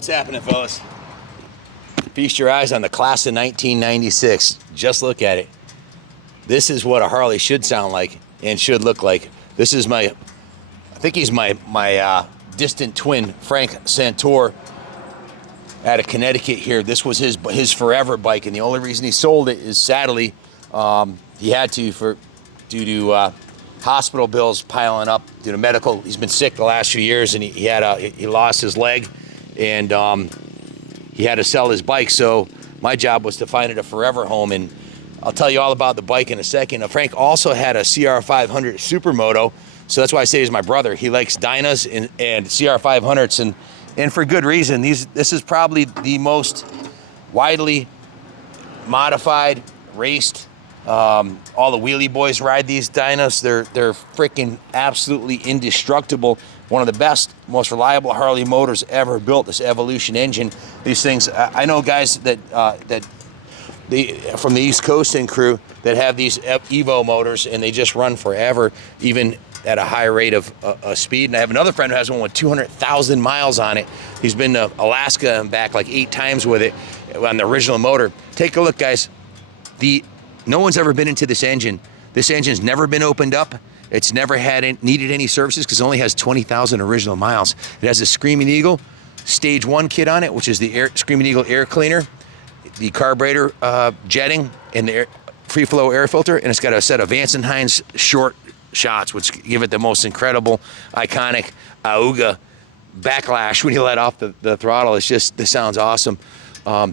What's happening, fellas? Feast your eyes on the class of 1996. Just look at it. This is what a Harley should sound like and should look like. This is I think he's my distant twin, Frank Santor, out of Connecticut here. This was his forever bike, and the only reason he sold it is sadly he had to due to hospital bills piling up due to medical. He's been sick the last few years, and he lost his leg, and he had to sell his bike. So my job was to find it a forever home, and I'll tell you all about the bike in a second. Frank also had a CR500 Supermoto, so that's why I say he's my brother. He likes Dynas and CR500s, and for good reason. This is probably the most widely modified, raced. All the wheelie boys ride these Dynas. They're freaking absolutely indestructible. One of the best, most reliable Harley motors ever built. This Evolution engine. These things. I know guys that from the East Coast and crew that have these Evo motors, and they just run forever, even at a high rate of speed. And I have another friend who has one with 200,000 miles on it. He's been to Alaska and back like 8 times with it on the original motor. Take a look, guys. No one's ever been into this engine. This engine's never been opened up. It's never needed any services because it only has 20,000 original miles. It has a Screaming Eagle Stage 1 kit on it, which is the Screaming Eagle air cleaner, the carburetor jetting, and the free flow air filter, and it's got a set of Vance & Hines short shots, which give it the most incredible, iconic Auga backlash when you let off the throttle. This sounds awesome.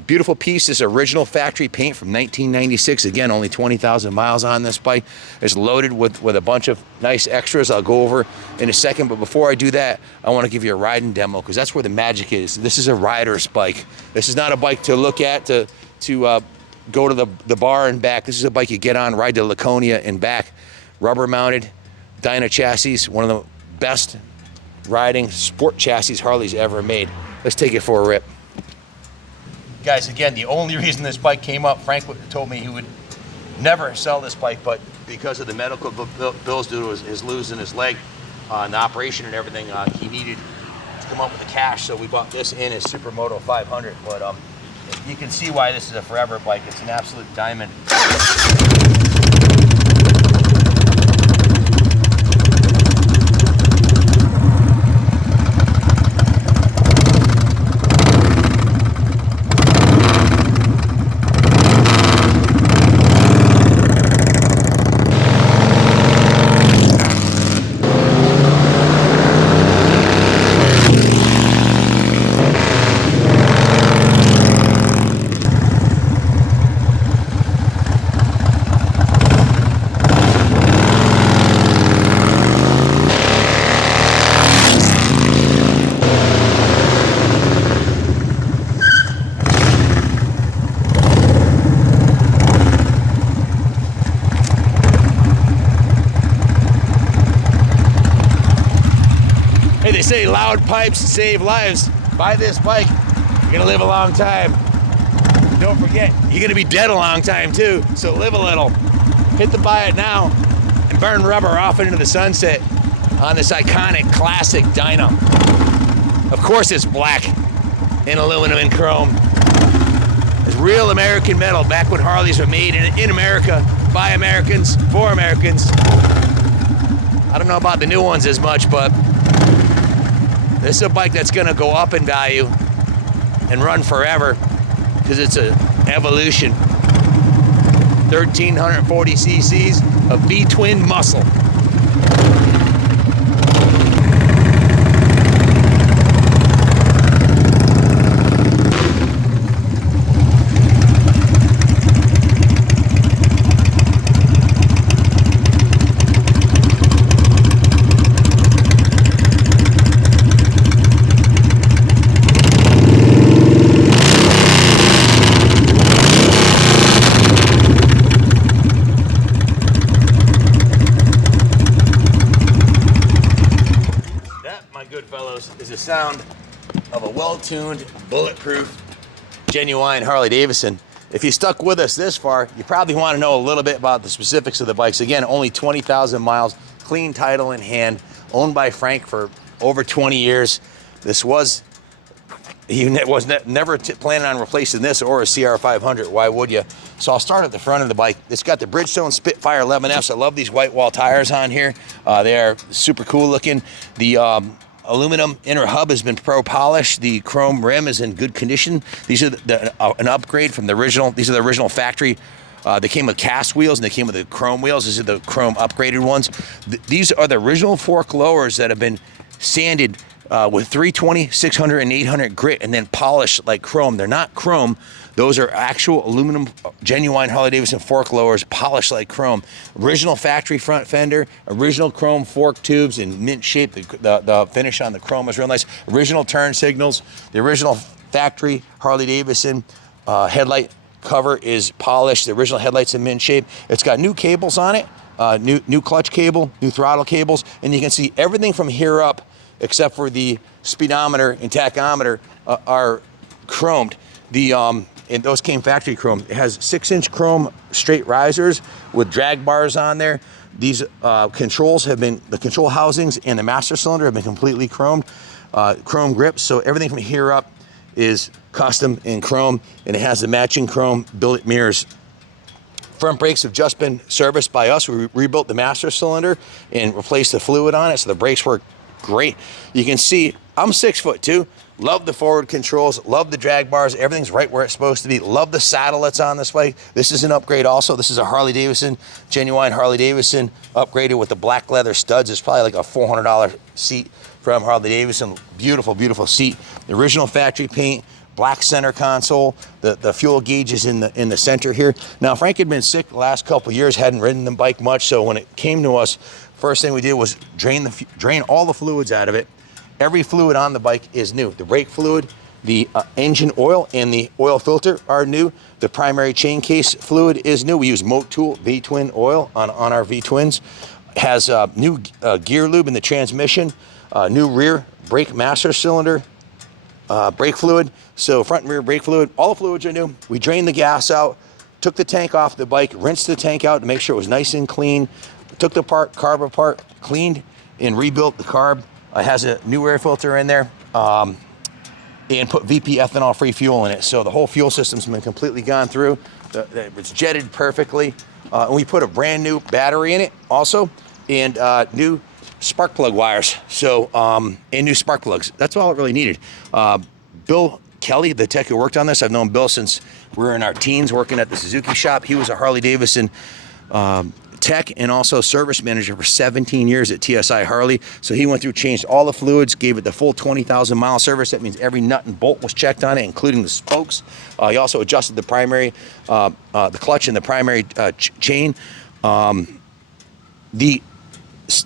Beautiful piece. This original factory paint from 1996. Again, only 20,000 miles on this bike. It's loaded with a bunch of nice extras I'll go over in a second. But before I do that, I want to give you a riding demo, because that's where the magic is. This is a rider's bike. This is not a bike to look at to go to the bar and back. This is a bike you get on, ride to Laconia and back. Rubber mounted Dyna chassis, one of the best riding sport chassis Harley's ever made. Let's take it for a rip. Guys, again, the only reason this bike came up, Frank told me he would never sell this bike, but because of the medical bills due to his losing his leg and the operation and everything, he needed to come up with the cash, so we bought this in his Supermoto 500. But you can see why this is a forever bike. It's an absolute diamond. They say loud pipes save lives. Buy this bike, you're gonna live a long time. Don't forget, you're gonna be dead a long time too, so live a little. Hit the buy it now and burn rubber off into the sunset on this iconic classic Dyna. Of course it's black and aluminum and chrome. It's real American metal, back when Harleys were made in America, by Americans, for Americans. I don't know about the new ones as much, but this is a bike that's gonna go up in value and run forever because it's an Evolution. 1,340 cc's of V-twin muscle. Is the sound of a well-tuned, bulletproof, genuine Harley-Davidson. If you stuck with us this far, you probably want to know a little bit about the specifics of the bikes. Again, only 20,000 miles, clean title in hand, owned by Frank for over 20 years. This was he was never planning on replacing this or a CR500. Why would you? So I'll start at the front of the bike. It's got the Bridgestone Spitfire 11Fs. I love these white wall tires on here. They are super cool looking. The aluminum inner hub has been pro polished. The chrome rim is in good condition. These are an upgrade from the original. These are the original factory. They came with cast wheels and they came with the chrome wheels. These are the chrome upgraded ones. These are the original fork lowers that have been sanded with 320, 600, and 800 grit and then polished like chrome. They're not chrome. Those are actual aluminum, genuine Harley-Davidson fork lowers polished like chrome. Original factory front fender, original chrome fork tubes in mint shape. The finish on the chrome is real nice. Original turn signals. The original factory Harley-Davidson headlight cover is polished. The original headlights in mint shape. It's got new cables on it, new clutch cable, new throttle cables, and you can see everything from here up, except for the speedometer and tachometer, are chromed. And those came factory chrome. It has 6-inch chrome straight risers with drag bars on there. These controls have been, the control housings and the master cylinder have been completely chromed, chrome grips. So everything from here up is custom in chrome, and it has the matching chrome billet mirrors. Front brakes have just been serviced by us. We rebuilt the master cylinder and replaced the fluid on it, so the brakes work great. You can see I'm 6'2". Love the forward controls, love the drag bars, everything's right where it's supposed to be. Love the saddle that's on this bike. This is an upgrade also. This is a Harley-Davidson, genuine Harley-Davidson, upgraded with the black leather studs. It's probably like a $400 seat from Harley-Davidson. Beautiful, beautiful seat. The original factory paint, black center console. The fuel gauge is in the center here. Now, Frank had been sick the last couple of years, hadn't ridden the bike much, so when it came to us, first thing we did was drain all the fluids out of it. Every fluid on the bike is new. The brake fluid, the engine oil, and the oil filter are new. The primary chain case fluid is new. We use Motul V-Twin oil on our V-Twins. Has new gear lube in the transmission, new rear brake master cylinder, brake fluid. So front and rear brake fluid, all the fluids are new. We drained the gas out, took the tank off the bike, rinsed the tank out to make sure it was nice and clean. Took the carb apart, cleaned and rebuilt the carb. It has a new air filter in there, and put VP ethanol-free fuel in it. So the whole fuel system's been completely gone through. It's jetted perfectly. And we put a brand new battery in it also, and new spark plug wires. So, and new spark plugs. That's all it really needed. Bill Kelly, the tech who worked on this, I've known Bill since we were in our teens working at the Suzuki shop. He was a Harley-Davidson tech and also service manager for 17 years at TSI Harley. So he went through, changed all the fluids, gave it the full 20,000 mile service. That means every nut and bolt was checked on it, including the spokes. He also adjusted the primary, the clutch and the primary chain. The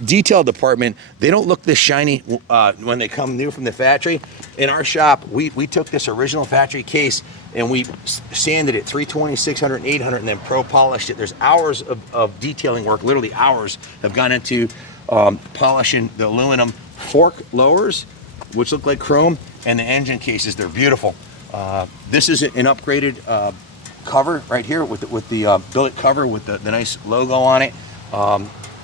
detail department, they don't look this shiny when they come new from the factory. In our shop, we took this original factory case and we sanded it 320, 600, 800, and then pro polished it. There's hours of detailing work, literally hours, have gone into polishing the aluminum fork lowers, which look like chrome, and the engine cases. They're beautiful. This is an upgraded cover right here with the billet cover with the nice logo on it.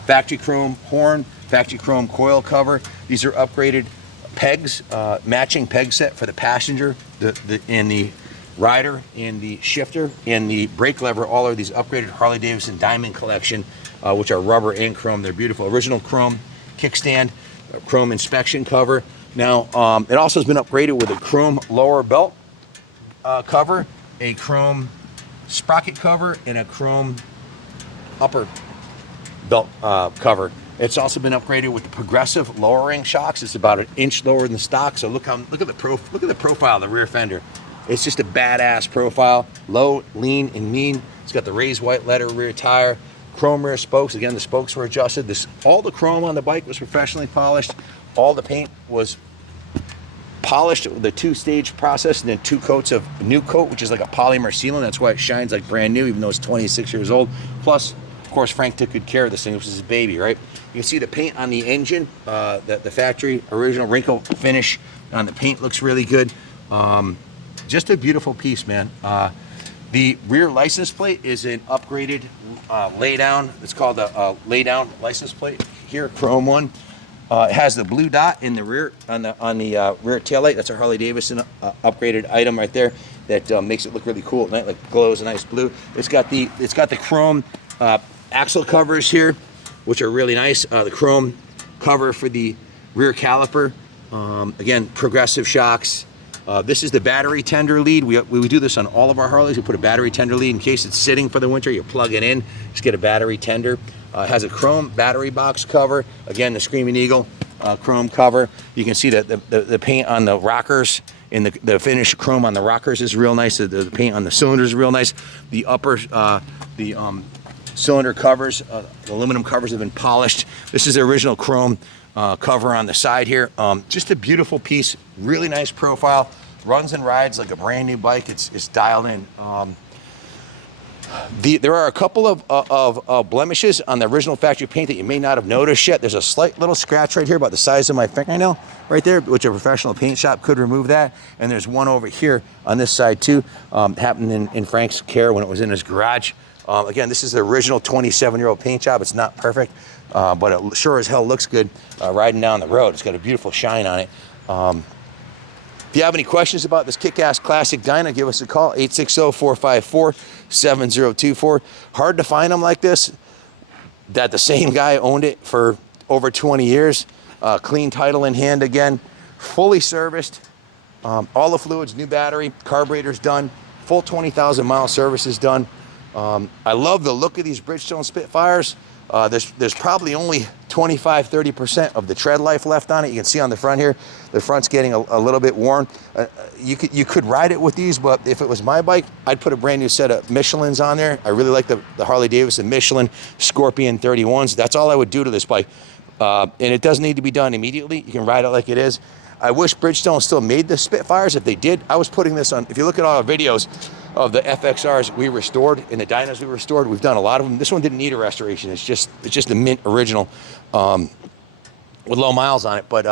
Factory chrome horn, factory chrome coil cover. These are upgraded pegs, matching peg set for the passenger, and the rider, and the shifter, and the brake lever. All are these upgraded Harley-Davidson Diamond Collection, which are rubber and chrome. They're beautiful. Original chrome kickstand, chrome inspection cover. Now, it also has been upgraded with a chrome lower belt cover, a chrome sprocket cover, and a chrome upper belt cover. It's also been upgraded with the progressive lowering shocks. It's about 1 inch lower than the stock. So look at the profile of the rear fender. It's just a badass profile, low, lean, and mean. It's got the raised white letter rear tire, chrome rear spokes. Again, the spokes were adjusted. All the chrome on the bike was professionally polished. All the paint was polished with a 2-stage process, and then 2 coats of new coat, which is like a polymer sealant. That's why it shines like brand new, even though it's 26 years old. Plus, of course, Frank took good care of this thing, which is his baby, right? You can see the paint on the engine, the factory original wrinkle finish on the paint looks really good. Just a beautiful piece, man. The rear license plate is an upgraded lay down. It's called a lay down license plate here, chrome one. It has the blue dot in the rear on the rear taillight. That's a Harley-Davidson upgraded item right there that makes it look really cool at night, like glows a nice blue. It's got the chrome axle covers here, which are really nice. The chrome cover for the rear caliper. Again, progressive shocks. This is the battery tender lead. We do this on all of our Harleys. We put a battery tender lead in case it's sitting for the winter. You plug it in, just get a battery tender. It has a chrome battery box cover. Again, the Screaming Eagle chrome cover. You can see that the paint on the rockers and the finished chrome on the rockers is real nice. The paint on the cylinders is real nice. The upper, cylinder covers, the aluminum covers have been polished. This is the original chrome cover on the side here. Just a beautiful piece, really nice profile. Runs and rides like a brand new bike. It's dialed in. There are a couple of blemishes on the original factory paint that you may not have noticed yet. There's a slight little scratch right here about the size of my fingernail right there, which a professional paint shop could remove that. And there's one over here on this side too, happened in Frank's care when it was in his garage. Again, this is the original 27-year-old paint job. It's not perfect, but it sure as hell looks good riding down the road. It's got a beautiful shine on it. If you have any questions about this kick-ass classic Dyna, give us a call, 860-454-7024. Hard to find them like this, that the same guy owned it for over 20 years. Clean title in hand again, fully serviced, all the fluids, new battery, carburetor's done, full 20,000 mile service is done. I love the look of these Bridgestone Spitfires. There's probably only 25-30% of the tread life left on it. You can see on the front here, the front's getting a little bit worn. You could ride it with these, but if it was my bike, I'd put a brand new set of Michelins on there. I really like the Harley-Davidson Michelin Scorpion 31s. That's all I would do to this bike. And it doesn't need to be done immediately. You can ride it like it is. I wish Bridgestone still made the Spitfires. If they did, I was putting this on. If you look at all our videos of the FXRs we restored and the Dynas we restored, we've done a lot of them. This one didn't need a restoration. It's just the mint original with low miles on it. But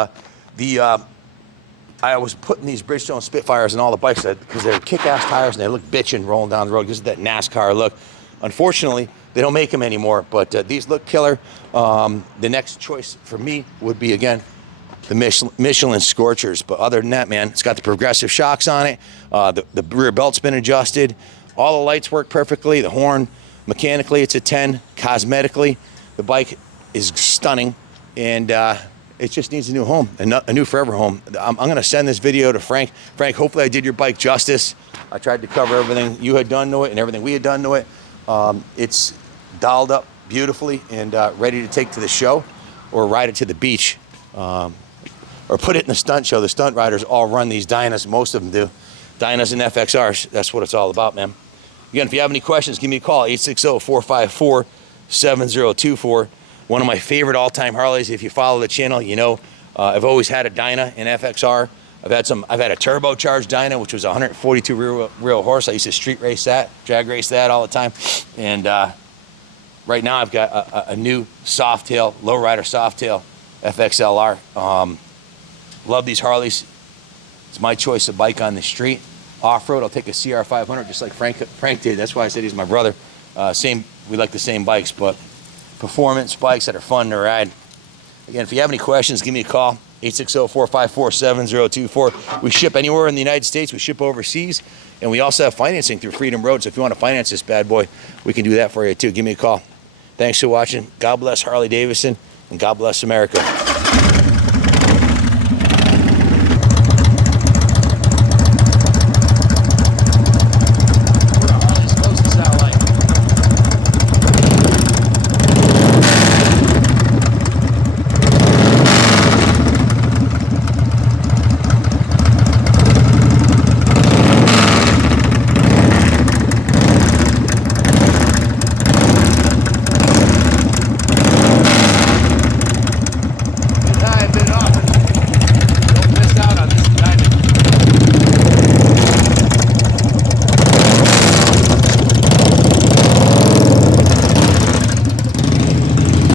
I was putting these Bridgestone Spitfires in all the bikes because they're kick-ass tires and they look bitchin' rolling down the road. This is that NASCAR look. Unfortunately, they don't make them anymore, but these look killer. The next choice for me would be, again, the Michelin Scorchers. But other than that, man, it's got the progressive shocks on it. The rear belt's been adjusted. All the lights work perfectly. The horn, mechanically, it's a 10. Cosmetically, the bike is stunning. And it just needs a new home, a new forever home. I'm going to send this video to Frank. Frank, hopefully I did your bike justice. I tried to cover everything you had done to it and everything we had done to it. It's dialed up beautifully and ready to take to the show or ride it to the beach. Or put it in the stunt show. The stunt riders all run these Dynas. Most of them do. Dynas and FXRs. That's what it's all about, man. Again, if you have any questions, give me a call, 860-454-7024. One of my favorite all-time Harleys. If you follow the channel, you know I've always had a Dyna and FXR. I've had a turbocharged Dyna, which was 142 real horse. I used to street race that, drag race that all the time. And right now I've got a new Softail, lowrider Softail FXLR. Love these Harleys. It's my choice of bike on the street. Off-road, I'll take a CR500 just like Frank did. That's why I said he's my brother. We like the same bikes, but performance bikes that are fun to ride. Again, if you have any questions, give me a call, 860-454-7024. We ship anywhere in the United States. We ship overseas. And we also have financing through Freedom Road. So if you want to finance this bad boy, we can do that for you too. Give me a call. Thanks for watching. God bless Harley-Davidson, and God bless America.